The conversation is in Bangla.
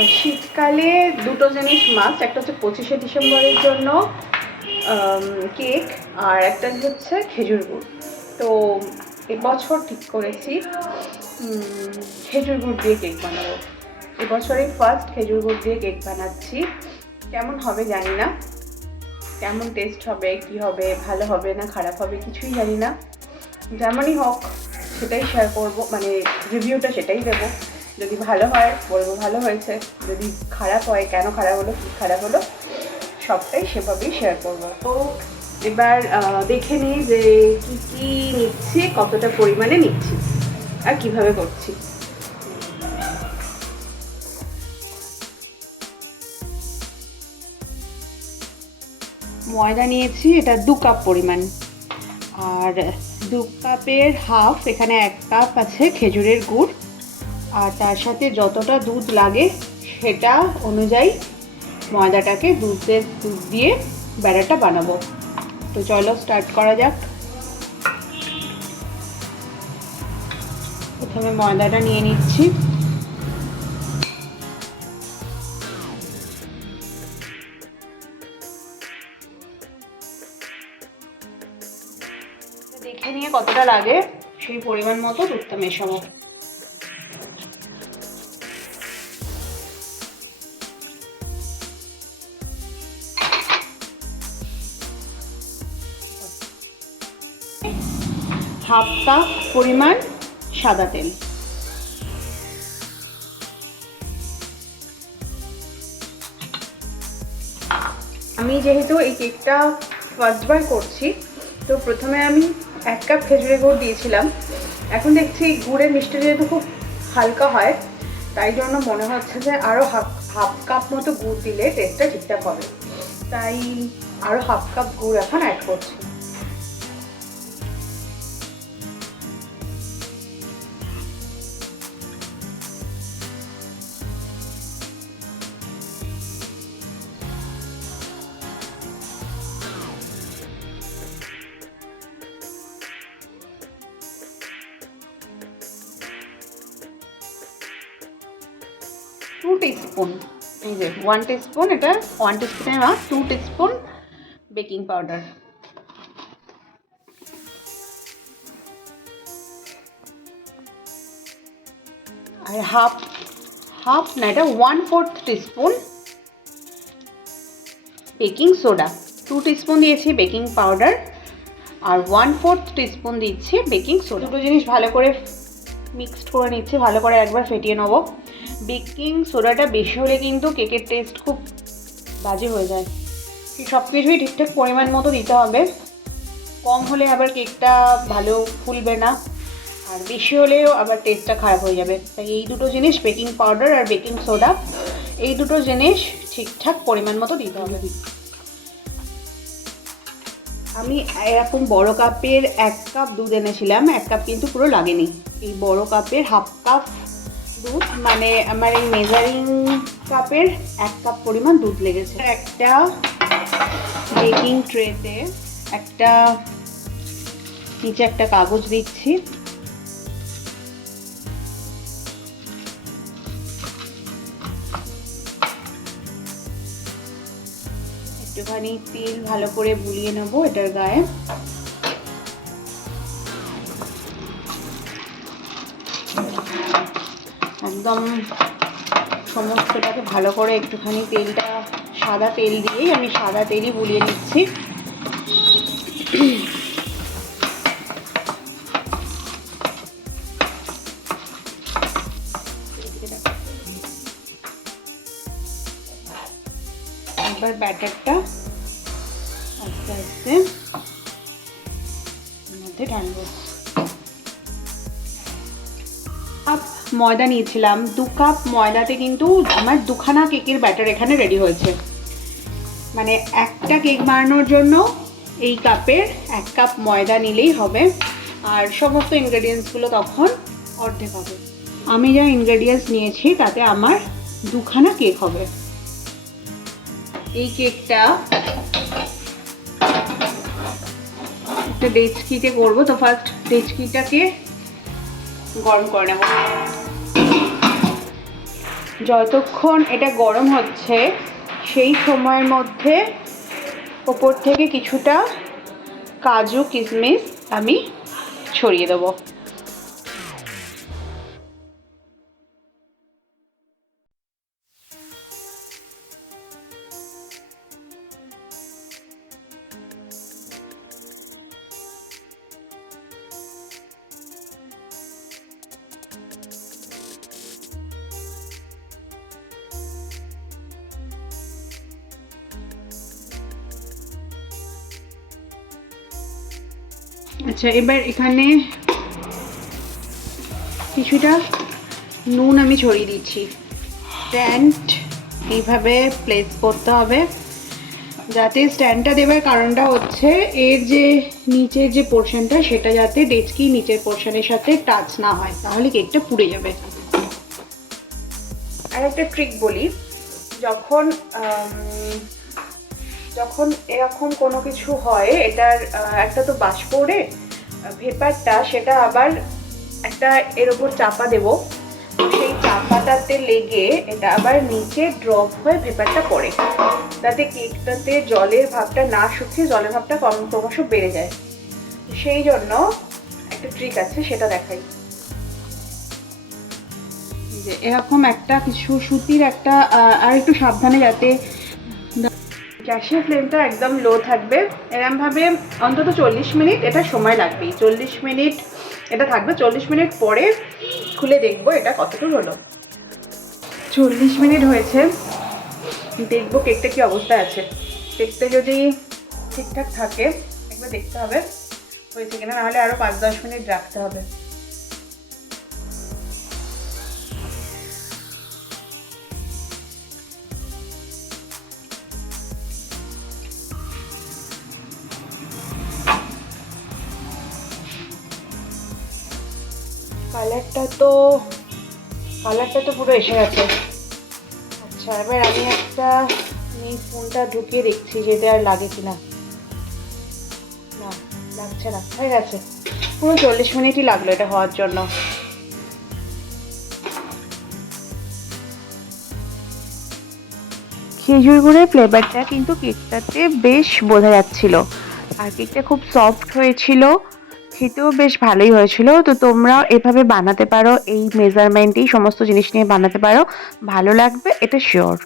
আচ্ছা শীতকালে দুটো জিনিস মাস্ট একটা হচ্ছে পঁচিশে ডিসেম্বরের জন্য কেক আর একটা হচ্ছে খেজুর গুড়। তো এবছর ঠিক করেছি খেজুর গুড় দিয়ে কেক বানাবো। এবছরে ফার্স্ট খেজুর গুড় দিয়ে কেক বানাচ্ছি। কেমন হবে জানি না। কেমন টেস্ট হবে, কি হবে, ভালো হবে না খারাপ হবে কিছুই জানি না। যেমনই হোক, সেটাই শেয়ার করব মানে রিভিউটা সেটাই দেবো। যদি ভালো হয়, বলব ভালো হয়েছে। যদি খারাপ হয়, কেন খারাপ হলো, কী খারাপ হলো, সবটাই সেভাবেই শেয়ার করব। তো এবার দেখে নিই যে কী কী নিচ্ছি, কতটা পরিমাণে নিচ্ছি, আর কীভাবে করছি। ময়দা নিয়েছি, এটা দু কাপ পরিমাণ। আর দু কাপের হাফ, এখানে এক কাপ আছে খেজুরের গুড়। আর তার সাথে যতটা দুধ লাগে সেটা অনুযায়ী ময়দাটাকে দুধের দুধ দিয়ে ব্যাটারটা বানাবো। তো চলো স্টার্ট করা যাক। প্রথমে ময়দাটা নিয়ে নিচ্ছি। দেখে নিয়ে কতটা লাগে সেই পরিমাণ মতো দুধটা মেশাবো। হাফ কাপ পরিমাণ সাদা তেল। আমি যেহেতু এই কেকটা ফার্স্টবার করছি, তো প্রথমে আমি এক কাপ খেজুরের গুড় দিয়েছিলাম। এখন দেখছি গুড়ের মিষ্টি যেহেতু খুব হালকা হয়, তাই জন্য মনে হচ্ছে যে আরও হাফ হাফ কাপ মতো গুড় দিলে টেস্টটা ঠিকঠাক হবে। তাই আরও হাফ কাপ গুড় এখন অ্যাড করছি। টু টিস্পুন এই যে ওয়ান টিস্পুন এটা ওয়ান টিস্পুনের মা টু টিস্পুন বেকিং পাউডার আর হাফ হাফ না, এটা one fourth teaspoon baking soda two teaspoon দিয়েছি বেকিং পাউডার আর ওয়ান ফোর্থ টিস্পুন দিচ্ছি বেকিং সোডা দুটো জিনিস ভালো করে মিক্সড করে নিচ্ছি, ভালো করে একবার ফেটিয়ে নেব। বেকিং সোডাটা বেশি হলে কিন্তু কেকের টেস্ট খুব বাজে হয়ে যায়। সব কিছুই ঠিকঠাক পরিমাণ মতো দিতে হবে। কম হলে আবার কেকটা ভালো ফুলবে না। আর বেশি হলেও আবার টেস্টটা খারাপ হয়ে যাবে। তাই এই দুটো জিনিস, বেকিং পাউডার আর বেকিং সোডা, এই দুটো জিনিস ঠিকঠাক পরিমাণ মতো দিতে হবে। আমি এরকম বড় কাপের এক কাপ দুধ এনেছিলাম। এক কাপ কিন্তু পুরো লাগেনি। এই বড় কাপের হাফ কাপ দুধ মানে আমার এই মেজারিং কাপের এক কাপ পরিমাণ দুধ লেগেছে। একটা বেকিং ট্রেতে একটা, নিচে একটা কাগজ দিচ্ছি। একটুখানি তেল ভালো করে বুলিয়ে নেব এটার গায়ে। একদম সমস্তটাকে ভালো করে একটুখানি তেলটা, সাদা তেল দিয়েই আমি সাদা তেলই বুলিয়ে নিচ্ছি একবার ব্যাটারটা আস্তে আস্তে মধ্যে ঢালবো। কাপ ময়দা নিয়েছিলাম। দু কাপ ময়দাতে কিন্তু আমার দুখানা কেকের ব্যাটার এখানে রেডি হয়েছে। মানে একটা কেক বানানোর জন্য এই কাপের এক কাপ ময়দা নিলেই হবে। আর সমস্ত ইনগ্রেডিয়েন্টসগুলো তখন অর্ধেক হবে। আমি যা ইনগ্রেডিয়েন্টস নিয়েছি, তাতে আমার দুখানা কেক হবে। এই কেকটা একটা ডেচকিতে করব। তো ফার্স্ট ডেচকিটাকে গরম করে নেব। যতক্ষণ এটা গরম হচ্ছে, সেই সময়ের মধ্যে ওপর থেকে কিছুটা কাজু কিশমিশ আমি ছড়িয়ে দেবো। আচ্ছা এবার এখানে কিছুটা নুন আমি ছড়িয়ে দিচ্ছি। স্ট্যান্ড এইভাবে প্লেস করতে হবে। যাতে স্ট্যান্ডটা দেবার কারণটা হচ্ছে এর যে নিচের যে পোর্শনটা সেটা যাতে ডেচকি নিচের পোর্শনের সাথে টাচ না হয়, তাহলে কেকটা পুড়ে যাবে। আর একটা ট্রিক বলি। যখন যখন এরকম কোনো কিছু হয়, এটার একটা তো বাষ্প ওড়ে, ভেপারটা সেটা আবার একটা এর ওপর চাপা দেব। সেই চাপাটাতে লেগে এটা আবার নিচে ড্রপ হয়ে ভেপারটা পড়ে। যাতে কেকটাতে জলের ভাবটা না শুকিয়ে জলের ভাবটা কম, ক্রমশ বেড়ে যায়। সেই জন্য একটা ট্রিক আছে, সেটা দেখাই। যে এরকম একটা কিছু সুতির একটা আর একটু সাবধানে যাতে গ্যাসের ফ্লেমটা একদম লো থাকবে। এরমভাবে অন্তত চল্লিশ মিনিট এটা সময় লাগবেই। চল্লিশ মিনিট, এটা থাকবে চল্লিশ মিনিট পরে খুলে দেখব এটা কতটুকু হলো। চল্লিশ মিনিট হয়েছে। দেখব কেকটা কি অবস্থায় আছে। কেকটা যদি ঠিকঠাক থাকে, একবার দেখতে হবে। হয়েছে কিনা? নাহলে আরও পাঁচ দশ মিনিট রাখতে হবে। কালারটা তো কালারটা তো পুরো এসে গেছে। আচ্ছা এবার আমি একটা আমি ফোনটা ঢুকিয়ে দেখছি যেতে আর লাগে কিনা। না, লাগছে না, হয়ে গেছে। পুরো চল্লিশ মিনিটই লাগল এটা হওয়ার জন্য। খেজুর গুড়ের ফ্লেভারটা কিন্তু কেকটাতে বেশ বোঝা যাচ্ছিল। আর কেকটা খুব সফট হয়েছিল। খেতেও বেশ ভালোই হয়েছিল। তো তোমরাও এভাবে বানাতে পারো, এই মেজারমেন্টেই সমস্ত জিনিস নিয়ে বানাতে পারো। ভালো লাগবে, এটা শিওর